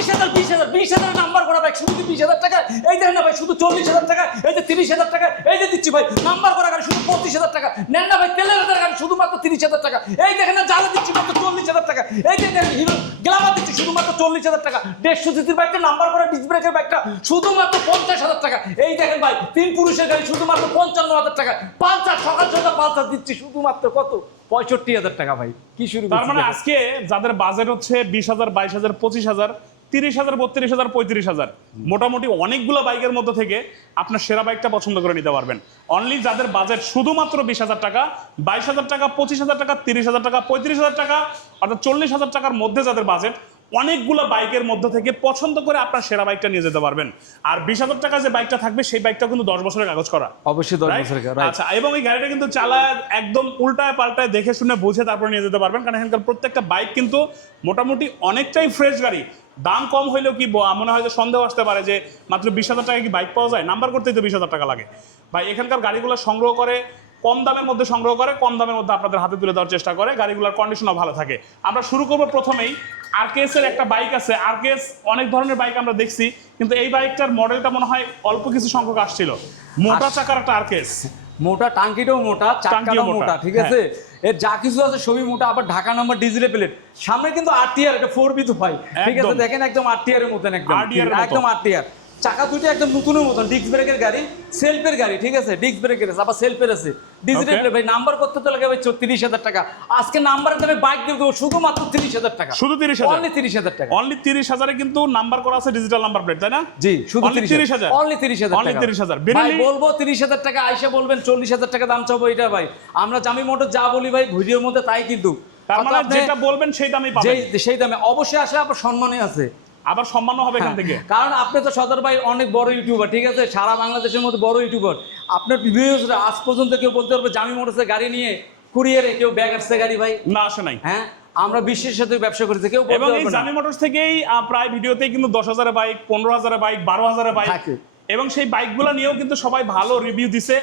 20,000 number করা ভাই, শুধু 20,000 টাকা। এই দেখেন না ভাই, শুধু 40,000 টাকা, এই যে 30,000 টাকা, এই যে দিচ্ছি ভাই নাম্বার করা গাড়ি শুধু 25,000 টাকা। নেন না ভাই তেলের গাড়ি শুধুমাত্র 30,000 টাকা। এই দেখেন না জ্বালা দিচ্ছি মাত্র 40,000 টাকা। এই যে দেখেন হিরো গ্লামার দিচ্ছি শুধুমাত্র 40,000 টাকা। 150 সিসির বাইকটা নাম্বার করা ডিস্ক ব্রেকের বাইকটা শুধুমাত্র 50,000 টাকা। এই দেখেন ভাই 3 পুরুষের গাড়ি শুধুমাত্র 55,000 টাকা। পালসার সকাল সকাল পালসার দিচ্ছি শুধুমাত্র কত 65,000 টাকা ভাই। কি শুরু তার মানে আজকে যাদের বাজেট হচ্ছে 20,000, 22,000, 25,000, 30,000, 32,000, 35,000, মোটামুটি অনেকগুলো বাইকের মধ্যে থেকে আপনার সেরা বাইকটা পছন্দ করে নিতে পারবেন। অনলি যাদের বাজেট শুধুমাত্র 20,000 টাকা, 22,000 টাকা, 25,000 টাকা, 30,000 টাকা, 35,000 টাকা, অর্থাৎ 40,000 টাকার মধ্যে যাদের বাজেট, অনেকগুলো বাইকের মধ্যে থেকে পছন্দ করে আপনার সেরা বাইকটা নিয়ে যেতে পারবেন। আর 20,000 টাকা যে বাইকটা থাকবে সেই বাইকটা কিন্তু 10 বছরের কাগজ করা, অবশ্যই 10 বছরের। আচ্ছা, এবং এই গাড়িটা কিন্তু চালায় একদম উল্টায় পাল্টায় দেখে শুনে বুঝে তারপর নিয়ে যেতে পারবেন, কারণ এখানকার প্রত্যেকটা বাইক কিন্তু মোটামুটি অনেকটাই ফ্রেশ গাড়ি। দাম কম হইলেও কি মনে হয় যে সন্দেহ আসতে পারে যে মাত্র 20,000 টাকা কি বাইক পাওয়া যায়, নাম্বার করতেই তো 20,000 টাকা লাগে। ভাই এখানকার গাড়িগুলো সংগ্রহ করে কম দামের মধ্যে সংগ্রহ করে, কম দামের মধ্যে আপনাদের হাতে তুলে দেওয়ার চেষ্টা করে, গাড়িগুলোর কন্ডিশনও ভালো থাকে। আমরা শুরু করবো প্রথমেই আরকেএস এর একটা বাইক আছে। আরকেএস অনেক ধরনের বাইক আমরা দেখছি, কিন্তু এই বাইকটার মডেলটা মনে হয় অল্প কিছু সংখ্যক আসছিল। মোটা চাকার একটা আরকেএস, মোটা টাঙ্কিটাও মোটা, চাকাটাও মোটা, ঠিক আছে। এর যা কিছু আছে সবই মোটা, আবার ঢাকা নাম্বার ডিজিটাল প্লেট, সামনে কিন্তু আরটিআর, এটা 4B তো ভাই, ঠিক আছে। দেখেন একদম আরটিআর এর মতন, একদম আরটিআর। চাকা দুটো একদম নতুনের মতন, ডিস্ক ব্রেকের গাড়ি, সেলফের গাড়ি, ঠিক আছে। ডিস্ক ব্রেকের আছে, আবার সেলফের আছে, ডিজিটাল প্লেট। ভাই নাম্বার করতে তো লাগে ভাই 30,000 টাকা। আজকে নাম্বারের দামে বাইক দিয়ে দেবো শুধুমাত্র 30,000 টাকা। শুধু 30,000, অনলি 30,000 টাকা। অনলি 30,000 কিন্তু নাম্বার করা আছে ডিজিটাল নাম্বার প্লেট, তাই না? জি, শুধু 30,000, অনলি 30,000 অনলি টাকা। 30,000 ভাই বলবো 30,000 টাকা, আইসা বলবেন 40,000 টাকা দাম চাবো, এটা ভাই আমরা জামি মোটর যা বলি ভাই ভিডিওর মধ্যে তাই, কিন্তু তার মানে যেটা বলবেন সেই দামেই পাবেন, সেই দামে অবশ্যই আসে। আবার সম্মানই আছে, আবার সম্মানও হবে এখান থেকে। কারণ আপনি তো সদর ভাই অনেক বড় ইউটিউবার, ঠিক আছে, সারা বাংলাদেশের মধ্যে বড় ইউটিউবার। আপনার ভিউয়ার্সরা আজ পর্যন্ত কেউ বলতে পারবে জামি মোটরসের গাড়ি নিয়ে কুরিয়ারে কেউ ব্যাগ আসছে গাড়ি ভাই না আসে নাই। হ্যাঁ, আমরা বিশ্বের সাথে ব্যবসা করেছি, কেউ বলতে এবং এই পারবে না। জামি মোটরস থেকেই প্রায় ভিডিওতেই কিন্তু 10,000 বাইক, 15,000 বাইক, 12,000 বাইক থাকে। এবং সেই বাইকগুলো নিয়েও কিন্তু সবাই ভালো রিভিউ দিছে,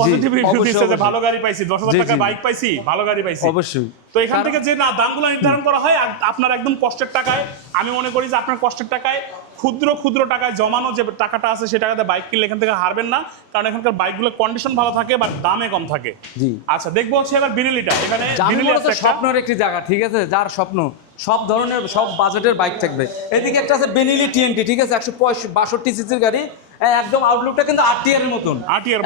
পজিটিভ রিভিউ দিছে যে ভালো গাড়ি পাইছি, 10,000 টাকার বাইক পাইছি, ভালো গাড়ি পাইছি। অবশ্যই। তো এখান থেকে যে দামগুলো নির্ধারণ করা হয় আপনার একদম কষ্টের টাকায়, আমি মনে করি যে আপনার কষ্টের টাকায় ক্ষুদ্র ক্ষুদ্র টাকায় জমানো যে টাকাটা আছে সেই টাকাতে বাইক কিনলে এখান থেকে হারবেন না, কারণ এখানকার বাইকগুলোর কন্ডিশন ভালো থাকে বা দামে কম থাকে। জি, আচ্ছা, দেখবো হচ্ছে এবার বেনেলিটা। এখানে স্বপ্নের একটি জায়গা, ঠিক আছে, যার স্বপ্ন সব ধরনের সব বাজেটের বাইক থাকবে। এদিকে একটা আছে বেনেলি টিএনটি, ঠিক আছে, 162 সিসির গাড়ি, একদম আউটলুকটা কিন্তু আরটিআর এর মতন,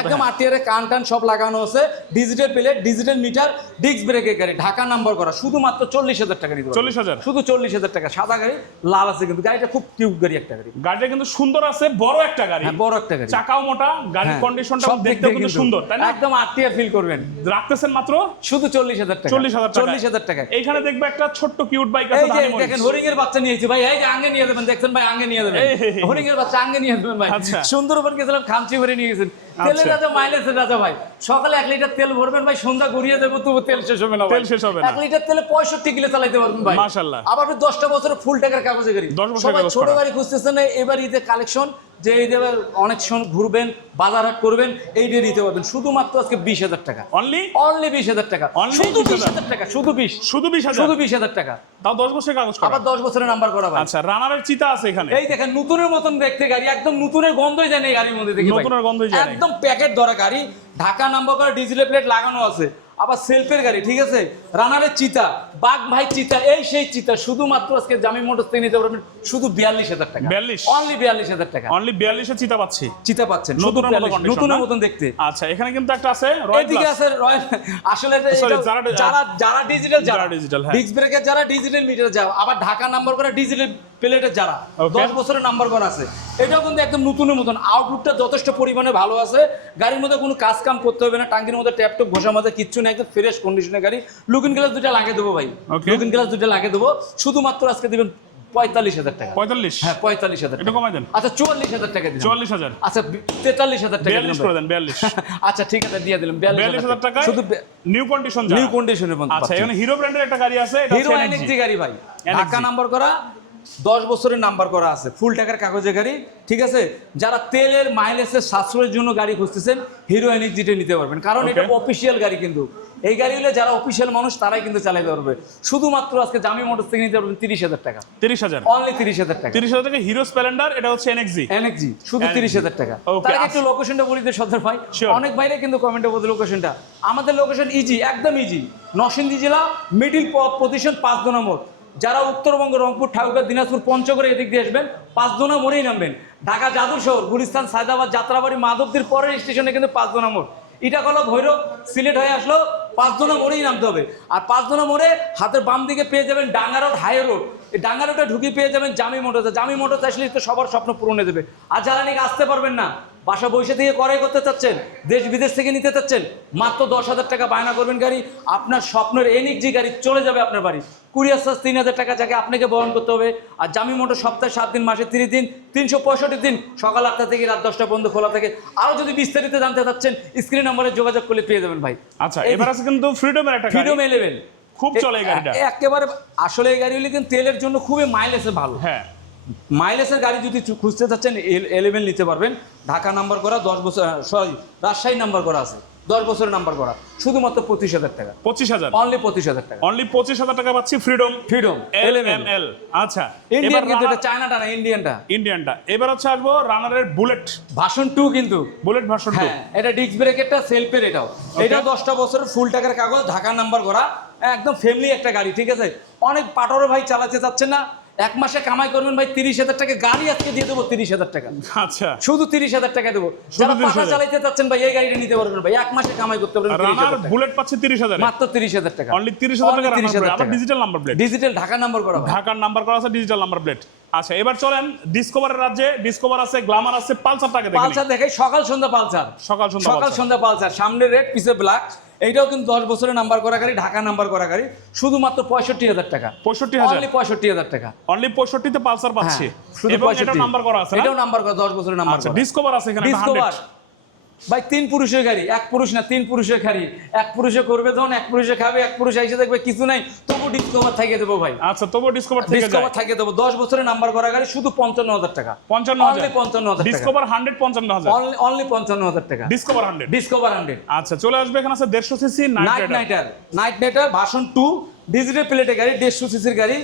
একদম আরটিআর এর কান টান সব লাগানো আছে, digital plate, digital meter, disc ব্রেকের গাড়ি, ঢাকা নাম্বার করা, শুধুমাত্র 40,000 টাকা নিতে পারবেন। 40,000, শুধু 40,000 টাকা। সাদা গাড়ি, লাল আছে, কিন্তু গাড়িটা খুব কিউট গাড়ি, একটা গাড়ি, গাড়িটা কিন্তু সুন্দর আছে, বড় একটা গাড়ি, বড় একটা গাড়ি, চাকাও মোটা, গাড়ির কন্ডিশনটা দেখতেও কিন্তু সুন্দর, তাই না? একদম আরটিআর ফিল করবেন। রাখতেছেন মাত্র শুধু 40,000 টাকা, 40,000 টাকা। এইখানে দেখবে একটা ছোট্ট কিউট বাইক আছে, দেখেন হরিং এর বাচ্চা নিয়েছি ভাই, এই যে আঙ্গে নিয়ে যাবেন, দেখছেন ভাই আঙ্গে নিয়ে যাবেন, হরিং এর বাচ্চা আঙ্গে নিয়ে যাবেন ভাই। সুন্দরবন গেছিলাম, খামচি ভরে নিয়ে গেছেন, তেলের রাজা, মাইলেজের রাজা ভাই। সকালে 1 লিটার তেল ভরবেন ভাই, সন্ধ্যা গড়িয়ে দেবো তবু তেল শেষ হবে না, তেল শেষ হবে না। 1 লিটার তেলে 65 কিলো চালাইতে পারবেন ভাই, মাশাআল্লাহ। আবার 10টা বছরের ফুল টাকার কাগজে গাড়ি। সবাই ছোট গাড়ি খুঁজতেছেন, এবার ঈদের কালেকশন, যে এই দেবের অনেক সময় ঘুরবেন, বাজার হাট করবেন, এই দিয়ে নিতে পারবেন শুধুমাত্র আজকে 20,000 টাকা। অনলি 20,000 টাকা, শুধু 20,000 টাকা, শুধু 20,000 টাকা। তাও 10 বছরের কাগজ করা, আবার 10 বছরের নাম্বার করা ভাই। আচ্ছা, রানারের চিতা আছে এখানে, এই দেখেন নতুনের মতন দেখতে গাড়ি, একদম নতুনের গন্ধই যায় না এই গাড়ির মধ্যে, দেখি নতুনের গন্ধই যায় না, একদম প্যাকেট ধরা গাড়ি, ঢাকা নাম্বার করা, ডিজিটাল প্লেট লাগানো আছে, আবার সেলফের গাড়ি, ঠিক আছে। রানারের চিতা, বাঘ ভাই চিতা, এই সেই চিতা, শুধুমাত্র আজকে জামি মোটরস থেকে নিতে পারবেন শুধু 42,000 টাকা। 42, অনলি 42,000 টাকা, অনলি 42 এ চিতা পাচ্ছি, চিতা পাচ্ছেন নতুনের মতন দেখতে। আচ্ছা, এখানে কিন্তু একটা আছে রয়্যাল, এদিকে আছে রয়্যাল, আসলে যারা ডিজিটাল, যারা ডিস্ক ব্রেকের, যারা ডিজিটাল মিটার, যারা আবার ঢাকা নাম্বার করা, ডিজিটাল প্লেটের, যারা 10 বছরের নাম্বার করা আছে, এটাও কিন্তু একদম নতুনের মতন। আউটলুকটা যথেষ্ট পরিমাণে ভালো আছে, গাড়ির মধ্যে কোনো কাজ কাম করতে হবে না, টাঙ্কির মধ্যে ট্যাপ টপ ঘষার মধ্যে কিচ্ছু নেই, একদম ফ্রেশ কন্ডিশনের গাড়ি। লুকিং গ্লাস 2টা লাগিয়ে দেবো ভাই, লুকিং গ্লাস 2টা লাগিয়ে দেবো, শুধুমাত্র আজকে দিবেন 45,000 টাকা। 45, হ্যাঁ 45,000 একটু কমাই দেন। আচ্ছা 44,000 টাকা দিন। 44,000, আচ্ছা 43,000 টাকা 42 করে দেন, 42। আচ্ছা ঠিক আছে, দিয়ে দিলাম 42,000 টাকা, শুধু নিউ কন্ডিশন, নিউ কন্ডিশনের মধ্যে। আচ্ছা, এখানে হিরো ব্র্যান্ডের একটা গাড়ি আছে, এটা হিরো এনএক্সটি গাড়ি ভাই, ঢাকা নাম্বার করা, 10 বছরের নাম্বার করা আছে, ফুল টাকার কাগজে গাড়ি, ঠিক আছে। যারা তেলের মাইলেজের সাশ্রয়ের জন্য গাড়ি খুঁজতেছেন হিরো এনএক্সজিটা নিতে পারবেন, কারণ এটা অফিসিয়াল গাড়ি। কিন্তু এই গাড়িগুলো যারা অফিসিয়াল মানুষ তারাই কিন্তু চালাতে পারবে। শুধুমাত্র আজকে জামি মোটরস থেকে নিতে পারবেন 30,000 টাকা। 30,000 অনলি 30,000 টাকা। 30,000 টাকা হিরো স্প্লেন্ডার, এটা হচ্ছে এনএক্সজি শুধু 30,000 টাকা। তার আগে একটু লোকেশনটা বলি তো সদর ভাই, অনেক ভাইরা কিন্তু কমেন্টে বলতে লোকেশনটা। আমাদের লোকেশন ইজি, একদম ইজি, নরসিংদী জেলা, মিডিল পজিশন 5 নম্বর। যারা উত্তরবঙ্গ, রংপুর, ঠাকুরগাঁও, দিনাজপুর, পঞ্চগড়ে এদিক দিয়ে আসবেন 5 মোড়েই নামবেন। ঢাকা যাদুর শহর, গুলিস্তান, সায়দাবাদ, যাত্রাবাড়ি, মাধবদীর পরের স্টেশনে কিন্তু 5 নম্বর। এটা হলো ভৈরব, সিলেট হয়ে আসলো 5 মোড়েই নামতে হবে। আর 5 মোড়ে হাতের বাম দিকে পেয়ে যাবেন ডাঙ্গা রোড, হাই রোড। এই ডাঙ্গা রোডে ঢুকে পেয়ে যাবেন জামি মোটরস। জামি মোটরস আসলে তো সবার স্বপ্ন পূরণ হয়ে যাবে। আর যারা নাকি আসতে পারবেন না, বাসা বসে থেকে ক্রয় করতে চাচ্ছেন, দেশ বিদেশ থেকে নিতে চাচ্ছেন, মাত্র 10,000 টাকা বায়না করবেন গাড়ি, আপনার স্বপ্নের এনএক্সজি গাড়ি চলে যাবে আপনার বাড়ি। কুরিয়ার চার্জ 3,000 টাকা যাকে আপনাকে বহন করতে হবে। আর জামি মোটর সপ্তাহে 7 দিন, মাসে 30 দিন, 365 দিন, সকাল 8টা থেকে রাত 10টা পর্যন্ত খোলা থাকে। আরও যদি বিস্তারিত জানতে চাচ্ছেন স্ক্রিন নম্বরে যোগাযোগ করলে পেয়ে যাবেন ভাই। আচ্ছা, এবার আছে কিন্তু ফ্রিডমের একটা গাড়ি, ফ্রিডম 11 খুব চলে এই গাড়িটা একেবারে। আসলে এই গাড়িগুলি কিন্তু তেলের জন্য খুবই মাইলেজে ভালো। হ্যাঁ, মাইলেজের গাড়ি যদি খুঁজতে চাচ্ছেন 11 নিতে পারবেন। ঢাকা নাম্বার করা, 10 বছর, সরি রাজশাহী নাম্বার করা আছে, 10 বছরের নাম্বার করা, শুধুমাত্র 25,000 টাকা। 25,000 অনলি 25,000 টাকা। অনলি 25,000 টাকা পাচ্ছি ফ্রিডম 11। আচ্ছা, ইন্ডিয়ান কিন্তু এটা চায়নাটা না, ইন্ডিয়ানটা। এবার হচ্ছে আসবো রানারের বুলেট ভার্সন 2 কিন্তু। Bullet version 2। হ্যাঁ, এটা ডিস্ক ব্রেকেরটা, সেলফের, এটাও 10টা বছরের ফুল টাকার কাগজ, ঢাকা নাম্বার করা, একদম ফ্যামিলি একটা গাড়ি, ঠিক আছে। অনেক পাটরে ভাই চালাতে চাচ্ছেন না, 1 মাসে কামাই করবেন ভাই 30,000 টাকা, গাড়ি আজকে দিয়ে দেবো 30,000 টাকা। আচ্ছা, শুধু 30,000 টাকা দেবো। যারা পাটা চালাইতে চাচ্ছেন ভাই এই গাড়িটা নিতে পারবেন ভাই, 1 মাসে কামাই করতে পারবেন। রানার বুলেট পাচ্ছে 30,000, মাত্র 30,000 টাকা। অনলি 30,000 টাকা রানার, আবার digital number plate, digital Dhaka number করা, ঢাকার নাম্বার করা আছে, ডিজিটাল নাম্বার প্লেট। আচ্ছা, এবার চলেন ডিসকভারের রাজ্যে। ডিসকভার আছে, গ্ল্যামার আছে, পালসার টাকা দেখেন। পালসার দেখাই, সকাল সন্ধ্যা পালসার, সকাল সন্ধ্যা পালসার, সামনে রেড, পিছে ব্ল্যাক। এইটাও কিন্তু 10 বছরের নাম্বার করা গাড়ি, ঢাকা নাম্বার করা গাড়ি, শুধুমাত্র 65,000 টাকা। 65,000, অনলি 65,000 টাকা। অনলি 65 তে পালসার পাচ্ছি, শুধু এবং 65। এটা নাম্বার করা আছে, এটাও নাম্বার করা, 10 বছরের নাম্বার আচ্ছা, করা। ডিসকভার আছে এখানে, ডিসকভার ভাই 3 পুরুষের গাড়ি, 1 পুরুষ না 3 পুরুষের গাড়ি। 1 পুরুষে করবে যখন, 1 পুরুষে খাবে, 1 পুরুষ এসে দেখবে কিছু নাই, তবু ডিসকভার থেকে দেবো ভাই। আচ্ছা, তবু ডিসকভার থেকে দেবো। 10 বছরের নাম্বার করা গাড়ি, শুধু 55,000 টাকা। 55,000 ডিসকভার 100 55,000, অনলি 55,000 টাকা। Discover 100, Discover 100। আচ্ছা, চলে আসবে এখানে আছে 150 CC Night Rider version 2, digital প্লেটের গাড়ি, 150 সিসির গাড়ি।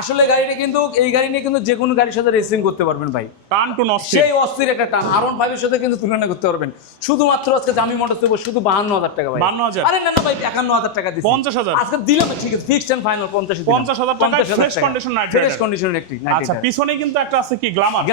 আসলে গাড়িটা কিন্তু, এই গাড়ি নিয়ে কিন্তু যে কোনো গাড়ির সাথে রেসিং করতে পারবেন ভাই। টান টু নষ্ট, সেই অস্থির একটা টান, R15 এর সাথে কিন্তু তুলনা করতে পারবেন। শুধুমাত্র আজকে জামি মোটরস দেবো শুধু 52,000 টাকা ভাই। 52,000? আরে না না ভাই, 51,000 টাকা দিচ্ছি। 50,000 আজকে দিলাম, ঠিক আছে, ফিক্সড এন্ড ফাইনাল 50,000 টাকা fresh condition Night Rider. Fresh কন্ডিশনের একটি নাইট আচ্ছা, রাইডার। পিছনে কিন্তু একটা আছে কি গ্ল্যামার,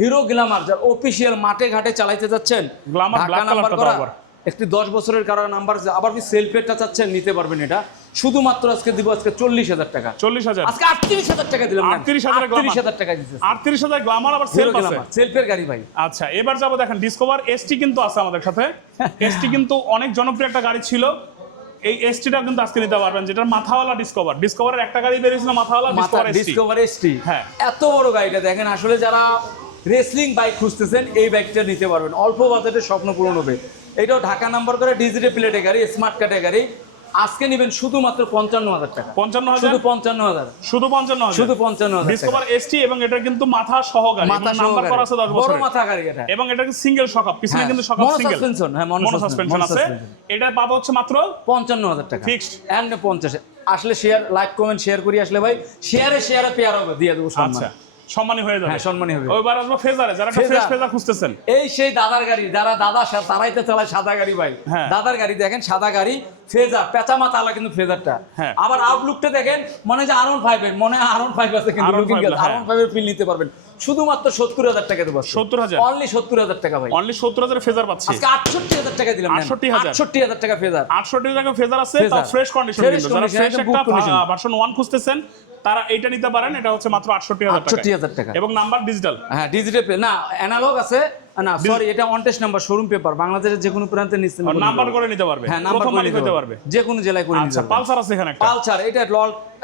হিরো গ্ল্যামার, যার অফিশিয়াল মাঠে ঘাটে চালাইতে যাচ্ছেন, গ্ল্যামার ব্ল্যাক নাম্বার কালারটা করা, একটি 10 বছরের কারো নাম্বার, আবার কি সেলফেরটা চাচ্ছেন নিতে পারবেন। এটা শুধুমাত্র আজকে দিব আজকে 40,000 টাকা। 40,000, আজকে 38,000 টাকা দিলাম। 38,000 টাকা দিচ্ছি। 38,000 গ্ল্যামার, আবার সেলফ আছে, সেলফের গাড়ি ভাই। আচ্ছা, এবার যাবো দেখেন ডিসকভার এসটি কিন্তু আছে আমাদের সাথে। এসটি কিন্তু অনেক জনপ্রিয় একটা গাড়ি ছিল। এই এসটিটা কিন্তু আজকে নিতে পারবেন, যেটা মাথাওয়ালা ডিসকভার। ডিসকভারের একটা গাড়ি বেরিয়েছিল মাথাওয়ালা, ডিসকভার এসটি। হ্যাঁ, এত বড় গাড়িটা দেখেন। আসলে যারা রেসলিং বাইক খুঁজতেছেন এই বাইকটা নিতে পারবেন, অল্প বাজেটে স্বপ্ন পূরণ হবে। এটাও ঢাকা নাম্বার করে, ডিজিটাল প্লেটের গাড়ি, স্মার্ট কার্ডের গাড়ি। আজকে নেবেন শুধুমাত্র 55,000 টাকা। 55,000, শুধু 55,000, শুধু 55,000, শুধু 55,000 ডিসকভার এসটি। এবং এটা কিন্তু মাথা সহ গাড়ি, নাম্বার করা আছে 10 বড় বছরের, মাথা গাড়ি এটা। এবং এটা সিঙ্গেল শকআপ, পিছনে কিন্তু শকআপ সিঙ্গেল, সাসপেনশন। হ্যাঁ, মনো সাসপেনশন আছে। এটা পাবো হচ্ছে মাত্র 55,000 টাকা ফিক্সড এন্ড 50। আসলে শেয়ার, লাইক, কমেন্ট, শেয়ার করি। আসলে ভাই শেয়ারে পেয়ার হবে, দিয়ে দেবো সম্মান। আচ্ছা, সম্মানী হয়ে যাবে। হ্যাঁ, সম্মানী হবে। ওইবার আসবো ফেজারে, যারা একটা ফ্রেশ ফেজার খুঁজতেছেন। এই সেই দাদার গাড়ি, যারা দাদা তারাই তো চালায় সাদা গাড়ি ভাই। হ্যাঁ। দাদার গাড়ি দেখেন, সাদা গাড়ি, ফেজার, পেঁচা মাথা আলা কিন্তু ফেজারটা। হ্যাঁ। আবার আউটলুকটা দেখেন, মনে হয় R15 এর, মনে হয় R15 আছে কিন্তু লুকিং গ্লাস, R15 এর ফিল নিতে পারবেন। শুধুমাত্র 70,000 টাকা দেবো। 70,000, অনলি 70,000 টাকা ভাই। অনলি 70,000 ফেজার পাচ্ছি আজকে 68,000 টাকা দিলাম। 68,000 টাকা ফেজার। 68 টাকা ফেজার আছে, তাও ফ্রেশ কন্ডিশন। কিন্তু যারা ফ্রেশ একটা ভার্সন 1 খুঁজতেছেন তারা এইটা নিতে পারেন। এটা হচ্ছে মাত্র 68,000 টাকা। এবং নাম্বার ডিজিটাল। হ্যাঁ, ডিজিটাল না, অ্যানালগ আছে না, সরি, এটা on test number, showroom paper, বাংলাদেশের যে কোনো প্রান্তে নিতে নাম্বার করে নিতে পারবে। হ্যাঁ, নাম্বার প্রথম মালিক হতে পারবে, যে কোনো জেলায় করে নিতে পারবে। আচ্ছা, পালসার আছে এখানে একটা। পালসার, এটা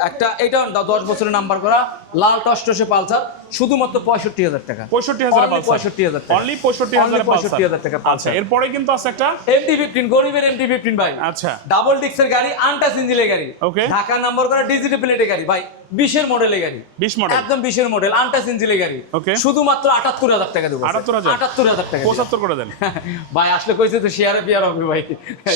একটা এটা 10 বছরের নাম্বার করা লাল টসটসে পালসার, শুধুমাত্র 65,000 টাকা। 65,000 Only 65,000 টাকা। অনলি 65,000 65,000 টাকা আচ্ছা, পালসার। এরপরে কিন্তু আছে একটা MT-15 গরিবের MT-15 ভাই। আচ্ছা ডাবল ডিক্সের গাড়ি, আনটাচ ইঞ্জিনের গাড়ি, ওকে ঢাকা নাম্বার করা ডিজিটাল প্লেটের গাড়ি ভাই, 20 এর মডেলের গাড়ি, 20 মডেল একদম 20 এর মডেল, আনটাচ ইঞ্জিনের গাড়ি, ওকে শুধুমাত্র 78,000 টাকা দেবো। 78,000 টাকা 75 করে দেন ভাই। আসলে কইছে তো শেয়ারে পেয়ার হবে ভাই,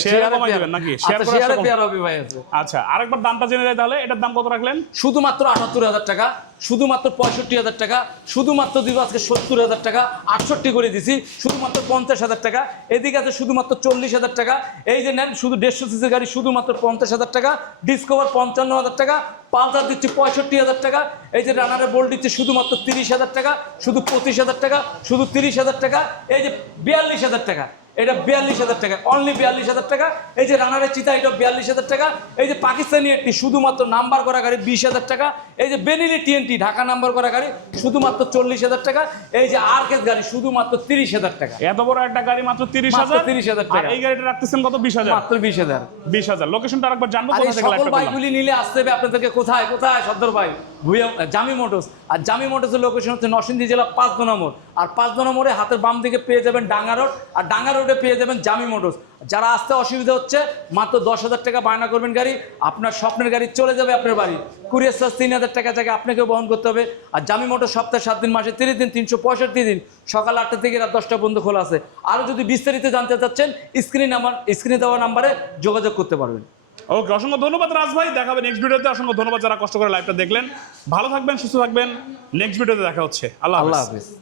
শেয়ারে কমাই দিবেন নাকি? শেয়ার করে শেয়ারে পেয়ার হবে ভাই আছে। আচ্ছা আরেকবার দামটা জেনে নেই তাহলে, এটার দাম কত রাখলেন? শুধুমাত্র 78,000 টাকা, শুধুমাত্র 65,000 টাকা, শুধুমাত্র দিব আজকে 70,000 টাকা, 68 করে দিছি, শুধুমাত্র 50,000 টাকা। এদিকে আছে শুধুমাত্র 40,000 টাকা। এই যে নেন শুধু 150 সিসি গাড়ি শুধুমাত্র 50,000 টাকা, ডিসকভার 55,000 টাকা, পালসার দিচ্ছি 65,000 টাকা। এই যে রানারে বোল্ট দিচ্ছে শুধুমাত্র 30,000 টাকা, শুধু 25,000 টাকা, শুধু 30,000 টাকা। এই যে 42,000 টাকা, এটা 42,000 টাকা, অনলি 42,000 টাকা। এই যে রানারের চিতা, এটা 42,000 টাকা। এই যে পাকিস্তানি একটি শুধুমাত্র নাম্বার করা গাড়ি 20,000 টাকা। এই যে বেনিলি TNT ঢাকা নাম্বার করা গাড়ি শুধুমাত্র 40,000 টাকা। এই যে আরকেস গাড়ি শুধুমাত্র 30,000 টাকা। এত বড় একটা গাড়ি মাত্র 30,000 30,000 আর টাকা। এই গাড়িটা রাখতেছেন কত? 20,000 মাত্র 20,000। 20,000 লোকেশনটা আরেকবার জানবো আর কোথা এই থেকে সকল লাইভটা করলাম? বাইকগুলি নিলে আসতে হবে আপনাদেরকে কোথায় কোথায় সর্দার ভাই, ভুইয়া জামি মোটরস। আর জামি মোটরসের লোকেশন হচ্ছে নরসিংদী জেলা 5 নম্বর। আর 5 নম্বরে হাতের বাম দিকে পেয়ে যাবেন ডাঙ্গা রোড, আর ডাঙ্গা রোডে পেয়ে যাবেন জামি মোটরস। যারা আসতে অসুবিধা হচ্ছে মাত্র 10,000 টাকা বায়না করবেন গাড়ি, আপনার স্বপ্নের গাড়ি চলে যাবে আপনার বাড়ি। কুরিয়ার চার্জ 3,000 টাকা জায়গায় আপনাকে বহন করতে হবে। আর জামি মোটর সপ্তাহে 7 দিন, মাসে 30 দিন, 365 দিন, সকাল 8টা থেকে রাত 10টা পর্যন্ত খোলা আছে। আরও যদি বিস্তারিত জানতে চাচ্ছেন স্ক্রিনে দেওয়া নাম্বারে যোগাযোগ করতে পারবেন। ওকে, অসংখ্য ধন্যবাদ রাজ ভাই, দেখাবে নেক্সট ভিডিওতে। অসংখ্য ধন্যবাদ যারা কষ্ট করে লাইভটা দেখলেন। ভালো থাকবেন, সুস্থ থাকবেন, নেক্সট ভিডিওতে দেখা হচ্ছে। আল্লাহ আল্লাহ হাফেজ। হাফিজ।